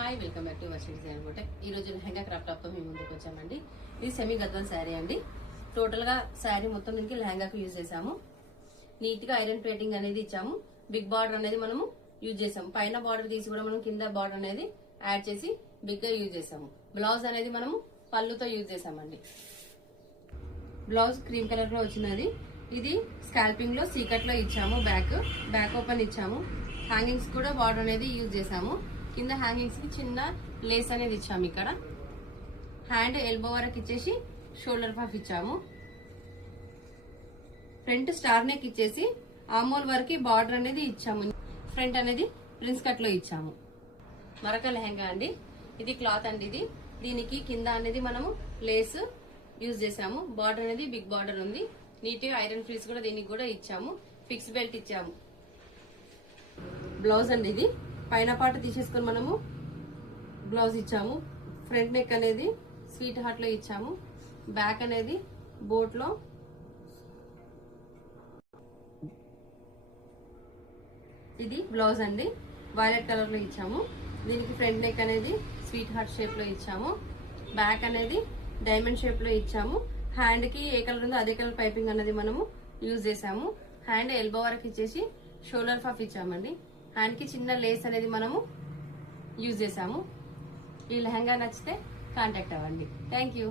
Hi welcome back to worship design బోటెక్. ఈ రోజు lehenga crop top తో మీ ముందుకు వచ్చామండి. ఇది సెమీ గద్వాల్ శారీ అండి. టోటల్ గా శారీ మొత్తం దీనికి లెహంగాకు యూజ్ చేసాము. నీట్ గా ఐరన్ ప్లేటింగ్ అనేది ఇచ్చాము. బిగ్ బార్డర్ అనేది మనము యూజ్ చేసాము. పైన బార్డర్ తీసి కూడా మనం కింద బార్డర్ అనేది యాడ్ చేసి బిగ్ గా యూజ్ చేసాము. బ్లౌజ్ అనేది మనము పళ్ళుతో యూజ్ చేసామండి. బ్లౌజ్ క్రీమ్ కలర్ లో వచ్చినది. ఇది స్కాల్పింగ్ లో సీకట్ లో ఇచ్చాము. బ్యాక్ ఓపెన్ ఇచ్చాము. హ్యాంగింగ్స్ కూడా బార్డర్ అనేది యూజ్ చేసాము. కింద హ్యాంగింగ్స్ కి చిన్న లేస్ అనేది ఇచ్చాము. ఇక్కడ హ్యాండ్ ఎల్బో వరకు ఇచ్చేసి షోల్డర్ పఫ్ ఇచ్చాము. ఫ్రంట్ స్టార్ నెక్ ఇచ్చేసి ఆమోల్ వరకు బార్డర్ అనేది ఇచ్చాము. ఫ్రంట్ అనేది ప్రిన్స్ కట్ లో ఇచ్చాము. మరొక లెహంగా అండి. ఇది క్లాత్ అండి. దీనికి కింద అనేది మనము లేస్ యూజ్ చేసాము. బార్డర్ అనేది బిగ్ బార్డర్ ఉంది. నీట్ గా ఐరన్ ఫ్రీస్ కూడా దీనికి కూడా ఇచ్చాము. ఫిక్స్ బెల్ట్ ఇచ్చాము. బ్లౌజ్ అండి. ఇది పైన పార్ట్ తీసేసుకొని మనము బ్లౌజ్ ఇచ్చాము. ఫ్రంట్ నెక్ అనేది స్వీట్ హార్ట్ లో ఇచ్చాము. బ్యాక్ అనేది బోట్ లో ఇది బ్లౌజ్ అండి. వైలెట్ కలర్ లో ఇచ్చాము. దీనికి ఫ్రంట్ నెక్ అనేది స్వీట్ హార్ట్ షేప్ లో ఇచ్చాము. బ్యాక్ అనేది డైమండ్ షేప్ లో ఇచ్చాము. హ్యాండ్ కి ఏ కలర్ ఉందో అదే కలర్ పైపింగ్ అనేది మనము యూజ్ చేసాము. హ్యాండ్ ఎల్బో వరకు ఇచ్చేసి షోల్డర్ పఫ్ ఇచ్చామండి. హ్యాండ్ కి చిన్న లేస్ అనేది మనము యూజ్ చేసాము. ఈ లెహంగా నచ్చితే కాంటాక్ట్ అవ్వండి. Thank you.